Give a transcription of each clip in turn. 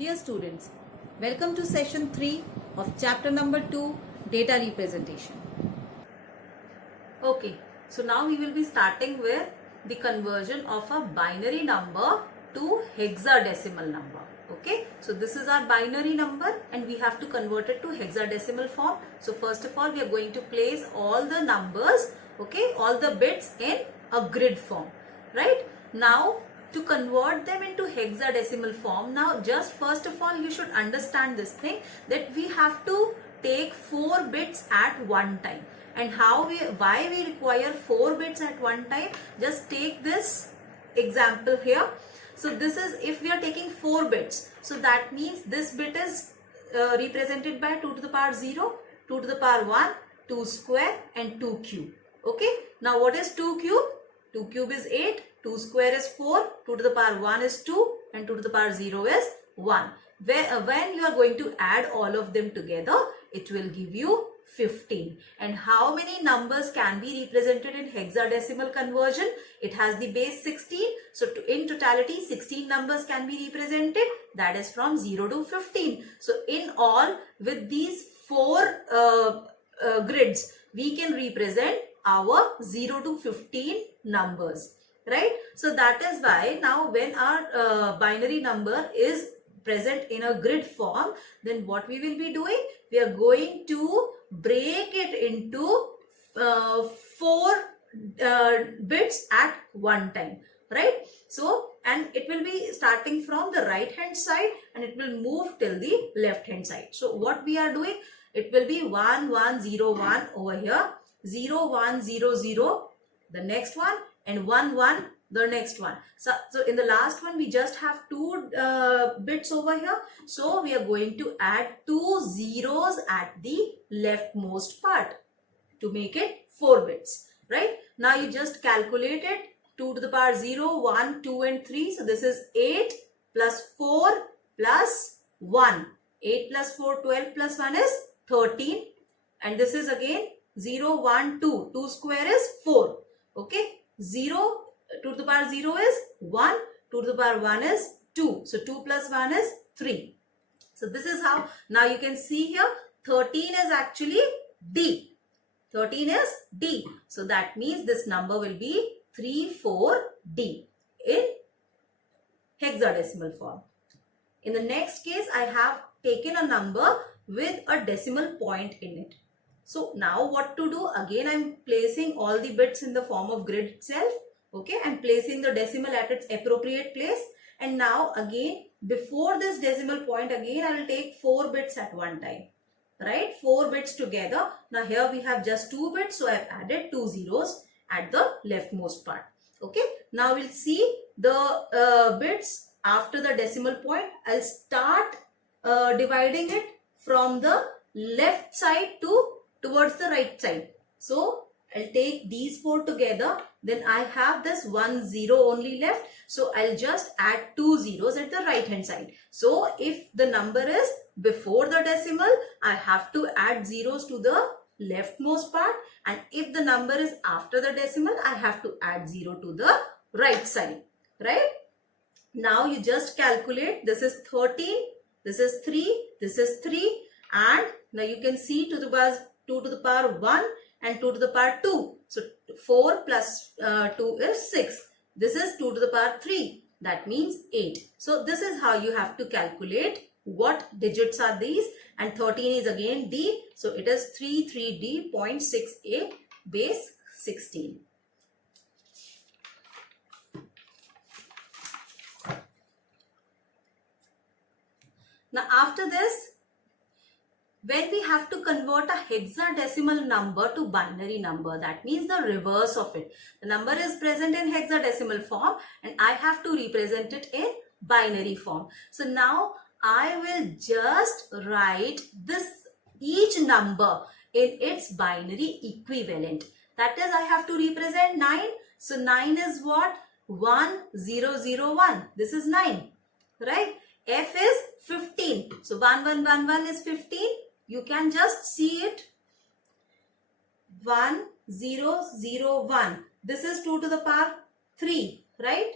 Dear students, welcome to session 3 of chapter number 2, data representation. Okay, so now we will be starting with the conversion of a binary number to hexadecimal number. Okay, so this is our binary number and we have to convert it to hexadecimal form. So first of all, we are going to place all the numbers, okay, all the bits in a grid form, right? Now, to convert them into hexadecimal form, now just first of all you should understand this thing that we have to take 4 bits at one time. And why we require 4 bits at one time, just take this example here. So this is, if we are taking 4 bits, so that means this bit is represented by 2 to the power 0, 2 to the power 1, 2 square and 2 cube. Okay, now what is 2 cube? 2 cube is 8, 2 square is 4, 2 to the power 1 is 2 and 2 to the power 0 is 1. When you are going to add all of them together, it will give you 15. And how many numbers can be represented in hexadecimal conversion? It has the base 16. So in totality 16 numbers can be represented, that is from 0 to 15. So in all, with these 4 grids, we can represent our 0 to 15 numbers, right? So that is why now when our binary number is present in a grid form, then what we will be doing? We are going to break it into 4 bits at one time, right? So, and it will be starting from the right hand side and it will move till the left hand side. So what we are doing? It will be 1 1 0 1 over here, 0 1 0 0 the next one, and 1 1 the next one. So in the last one we just have 2 bits over here. So we are going to add 2 zeros at the leftmost part to make it 4 bits, right? Now you just calculate it. 2 to the power 0, 1, 2 and 3. So this is 8 plus 4 plus 1. 8 plus 4, 12 plus 1 is 13. And this is again 0, 1, 2. 2 square is 4. Okay. 0, 2 to the power 0 is 1. 2 to the power 1 is 2. So 2 plus 1 is 3. So this is how, now you can see here 13 is actually D. 13 is D. So that means this number will be 34D in hexadecimal form. In the next case, I have taken a number with a decimal point in it. So now what to do? Again, I am placing all the bits in the form of grid itself. Okay, I am placing the decimal at its appropriate place. And now again, before this decimal point, again I will take 4 bits at one time. Right, 4 bits together. Now here we have just 2 bits, so I have added 2 zeros at the leftmost part. Okay, now we'll see the bits after the decimal point. I'll start dividing it from the left side towards the right side. So I'll take these 4 together. Then I have this 1 0 only left. So I'll just add 2 zeros at the right hand side. So if the number is before the decimal, I have to add zeros to the leftmost part. And if the number is after the decimal, I have to add 0 to the right side. Right? Now you just calculate. This is 13. This is 3. This is 3. And now you can see 2 to the power 1 and 2 to the power 2. So 4 plus 2 is 6. This is 2 to the power 3. That means 8. So this is how you have to calculate what digits are these. And 13 is again D. So it is 33D 0.6a base 16. Now after this, when we have to convert a hexadecimal number to binary number, that means the reverse of it. The number is present in hexadecimal form and I have to represent it in binary form. So now I will just write each number in its binary equivalent. That is, I have to represent 9. So 9 is what? 1 0 0 1. This is 9, right? F is 15. So 1 1 1 1 is 15. You can just see it. 1 0 0 1. This is 2 to the power 3, right?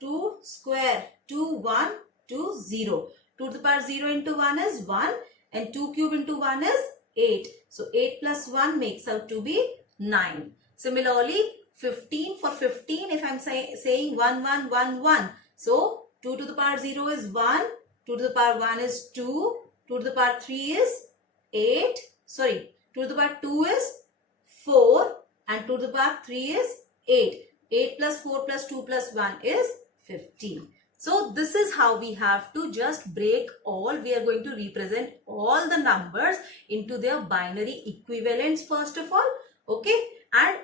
2 square, 2 1 2 0. 2 to the power 0 into 1 is 1 and 2 cube into 1 is 8. So 8 plus 1 makes out to be 9. Similarly, 15 for 15, if I'm saying 1, 1, 1, 1. So 2 to the power 0 is 1, 2 to the power 1 is 2, 2 to the power 3 is 8, 2 to the power 2 is 4 and 2 to the power 3 is 8. 8 plus 4 plus 2 plus 1 is 15. So this is how we have to just break all. We are going to represent all the numbers into their binary equivalents first of all. Okay, and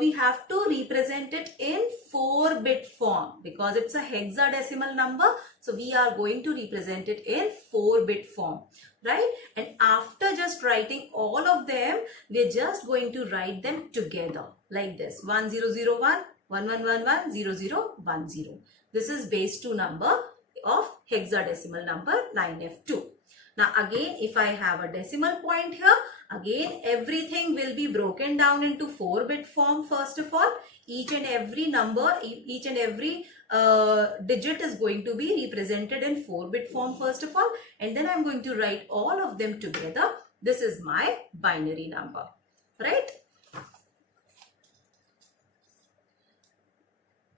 we have to represent it in 4-bit form because it's a hexadecimal number. So we are going to represent it in 4-bit form, right? And after just writing all of them, we're just going to write them together like this: 1001, 1111, 0010. This is base 2 number of hexadecimal number 9F2. Now again, if I have a decimal point here, again everything will be broken down into 4-bit form first of all. Each and every number, each and every digit is going to be represented in 4-bit form first of all, and then I'm going to write all of them together. This is my binary number, right?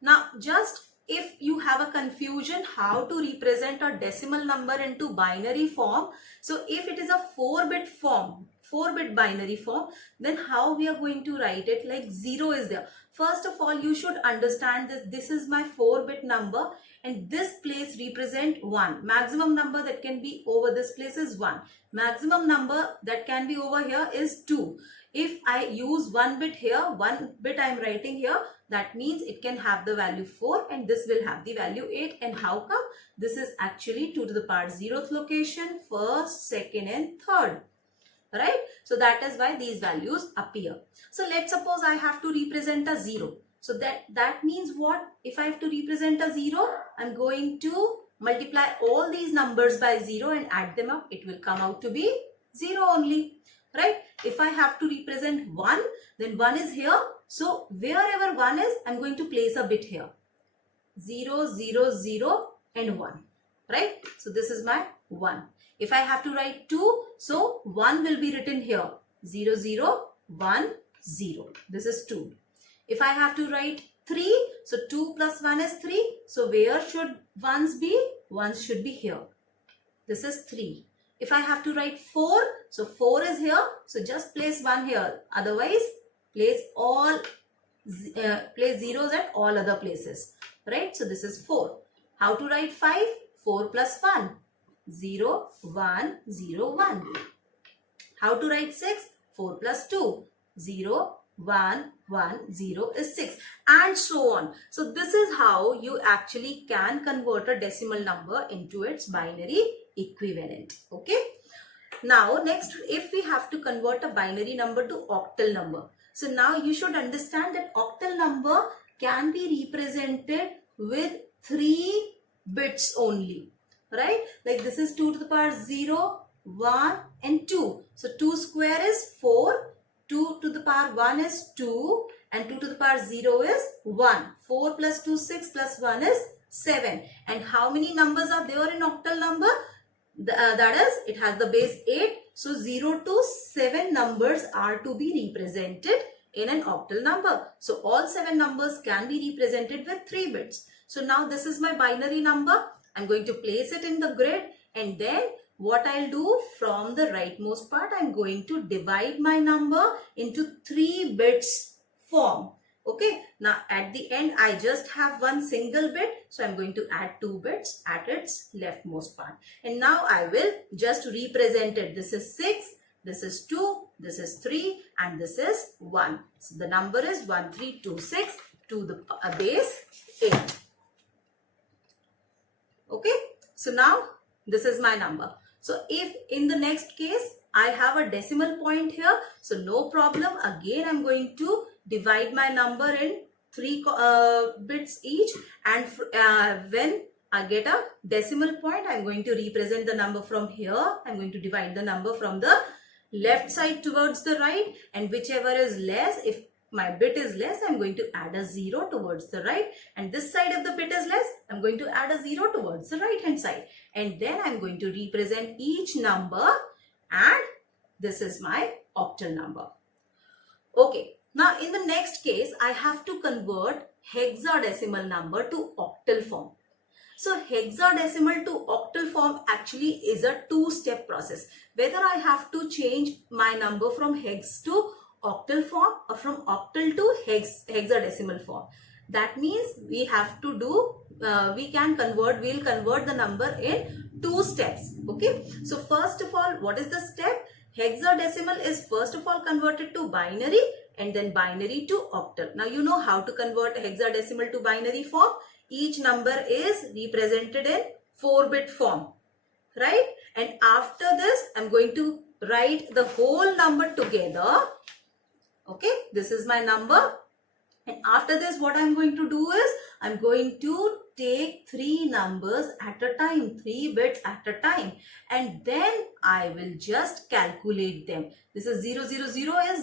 Now just if you have a confusion how to represent a decimal number into binary form, so if it is a 4-bit form, 4-bit binary form, then how we are going to write it? Like 0 is there. First of all, you should understand that this is my 4-bit number and this place represent 1. Maximum number that can be over this place is 1. Maximum number that can be over here is 2. If I use 1 bit here, 1 bit I am writing here, that means it can have the value 4 and this will have the value 8. And how come? This is actually 2 to the power 0th location, 1st, 2nd and 3rd. Right? So that is why these values appear. So let's suppose I have to represent a 0. So that means what? If I have to represent a 0, I'm going to multiply all these numbers by 0 and add them up. It will come out to be 0 only. Right? If I have to represent 1, then 1 is here. So wherever 1 is, I'm going to place a bit here. 0, 0, 0 and 1. Right? So this is my 1. If I have to write 2, so 1 will be written here. 0, 0, 1, 0. This is 2. If I have to write 3, so 2 plus 1 is 3. So where should 1s be? 1s should be here. This is 3. If I have to write 4, so 4 is here. So just place 1 here. Otherwise, place zeros at all other places. Right? So this is 4. How to write 5? 4 plus 1. 0, 1, 0, 1. How to write 6? 4 plus 2. 0, 1, 1, 0 is 6. And so on. So this is how you actually can convert a decimal number into its binary equivalent. Okay. Now next, if we have to convert a binary number to octal number. So now you should understand that octal number can be represented with 3 bits only. Right? Like this is 2 to the power 0, 1 and 2. So 2 square is 4. 2 to the power 1 is 2. And 2 to the power 0 is 1. 4 plus 2, 6 plus 1 is 7. And how many numbers are there in octal number? That is, it has the base 8. So 0 to 7 numbers are to be represented in an octal number. So all 7 numbers can be represented with 3 bits. So now this is my binary number. I'm going to place it in the grid, and then what I'll do from the rightmost part, I'm going to divide my number into 3 bits form. Okay. Now at the end, I just have one single bit. So I'm going to add 2 bits at its leftmost part. And now I will just represent it. This is 6, this is 2, this is 3 and this is 1. So the number is 1326 to the base 8. Okay. So now this is my number. So if in the next case I have a decimal point here, so no problem. Again, I'm going to divide my number in 3 bits each, and when I get a decimal point, I'm going to represent the number from here. I'm going to divide the number from the left side towards the right, and whichever is less, if my bit is less, I'm going to add a 0 towards the right, and this side of the bit is less, I'm going to add a 0 towards the right hand side, and then I'm going to represent each number, and this is my octal number. Okay, now in the next case, I have to convert hexadecimal number to octal form. So hexadecimal to octal form actually is a two-step process. Whether I have to change my number from hex to octal form or from octal to hexadecimal form. That means we have to do, we'll convert the number in two steps. Okay. So first of all, what is the step? Hexadecimal is first of all converted to binary and then binary to octal. Now you know how to convert hexadecimal to binary form. Each number is represented in 4-bit form, right? And after this, I'm going to write the whole number together. Okay, this is my number. And after this, what I'm going to do is, I'm going to take 3 numbers at a time, 3 bits at a time. And then I will just calculate them. This is 000 is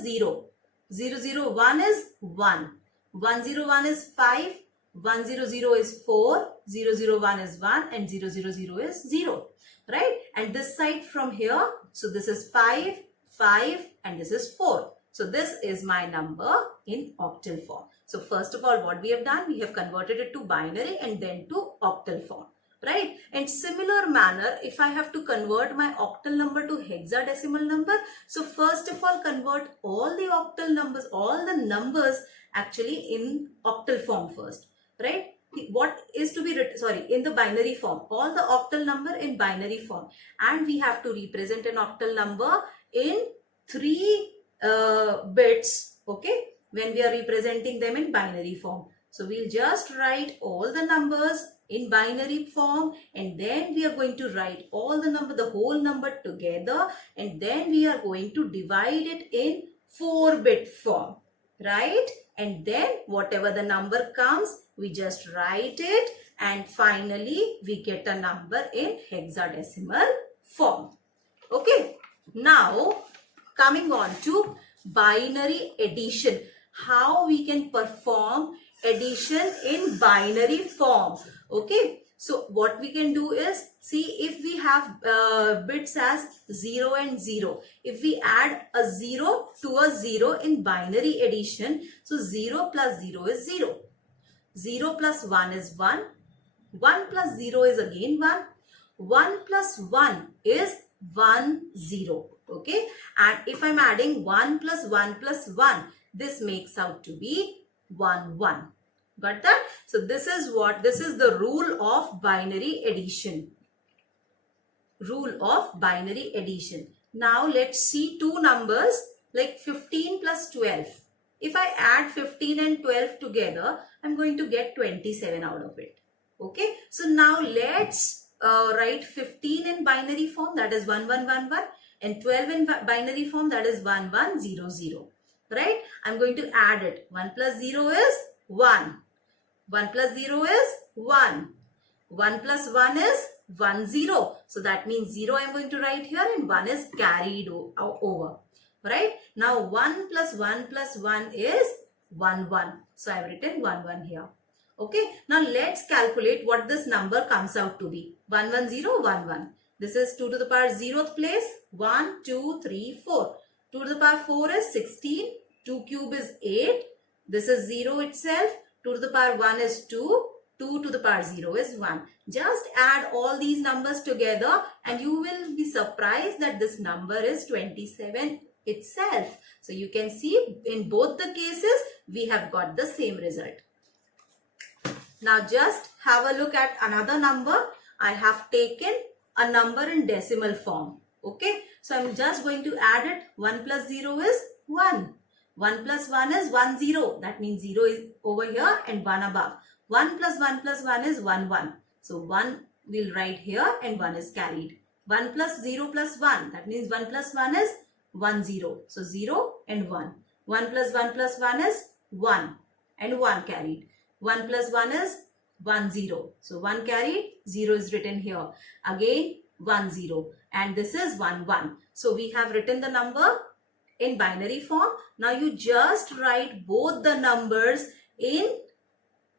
0. 001 is 1. 101 is 5. 100 is 4, 001 is 1, and 000 is 0, right? And this side from here, so this is 5, 5, and this is 4. So this is my number in octal form. So first of all, what we have done, we have converted it to binary and then to octal form, right? And similar manner, if I have to convert my octal number to hexadecimal number, so first of all, convert all the octal numbers, all the numbers actually in octal form first. Right? What is to be written, in the binary form, all the octal number in binary form, and we have to represent an octal number in 3 bits, okay, when we are representing them in binary form. So we'll just write all the numbers in binary form, and then we are going to write all the whole number together, and then we are going to divide it in 4-bit form, right? And then whatever the number comes, we just write it, and finally we get a number in hexadecimal form. Okay. Now coming on to binary addition. How we can perform addition in binary form. Okay. So what we can do is, see, if we have bits as 0 and 0, if we add a 0 to a 0 in binary addition, so 0 plus 0 is 0. 0 plus 1 is 1. 1 plus 0 is again 1. 1 plus 1 is 1, 0. Okay. And if I'm adding 1 plus 1 plus 1, this makes out to be 1, 1. Got that? So this is the rule of binary addition. Rule of binary addition. Now let's see two numbers like 15 plus 12. If I add 15 and 12 together, I'm going to get 27 out of it. Okay. So now let's write 15 in binary form, that is 1111, and 12 in binary form, that is 1100. Right? I'm going to add it. 1 plus 0 is 1. 1 plus 0 is 1. 1 plus 1 is 1, 0. So that means 0 I am going to write here, and 1 is carried over. Right? Now 1 plus 1 plus 1 is 1, 1. So I have written 1, 1 here. Okay. Now let's calculate what this number comes out to be. 1, 1, 0, 1, 1. This is 2 to the power 0th place. 1, 2, 3, 4. 2 to the power 4 is 16. 2 cube is 8. This is 0 itself. 2 to the power 1 is 2. 2 to the power 0 is 1. Just add all these numbers together and you will be surprised that this number is 27 itself. So you can see in both the cases we have got the same result. Now just have a look at another number. I have taken a number in decimal form. Okay. So I'm just going to add it. 1 plus 0 is 1. 1 plus 1 is 1, 0. That means 0 is over here and 1 above. 1 plus 1 plus 1 is 1, 1. So 1 we'll write here and 1 is carried. 1 plus 0 plus 1. That means 1 plus 1 is 1, 0. So 0 and 1. 1 plus 1 plus 1 is 1 and 1 carried. 1 plus 1 is 1, 0. So 1 carried, 0 is written here. Again 1, 0. And this is 1, 1. So we have written the number in binary form. Now you just write both the numbers in,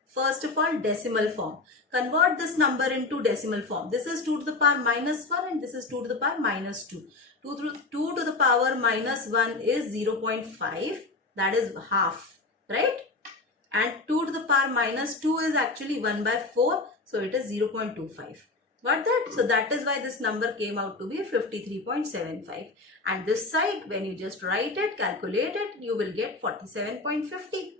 first of all, decimal form. Convert this number into decimal form. This is 2 to the power minus 1 and this is 2 to the power minus 2. 2 to the power minus 1 is 0.5. That is half, right? And 2 to the power minus 2 is actually 1 by 4. So it is 0.25. Got that? So that is why this number came out to be 53.75. And this side, when you just write it, calculate it, you will get 47.50.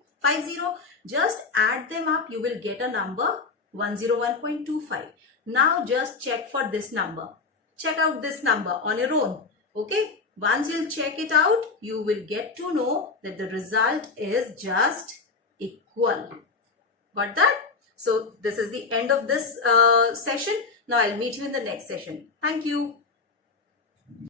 Just add them up, you will get a number 101.25. Now just check for this number. Check out this number on your own. Okay. Once you'll check it out, you will get to know that the result is just equal. Got that? So this is the end of this session. Now I'll meet you in the next session. Thank you.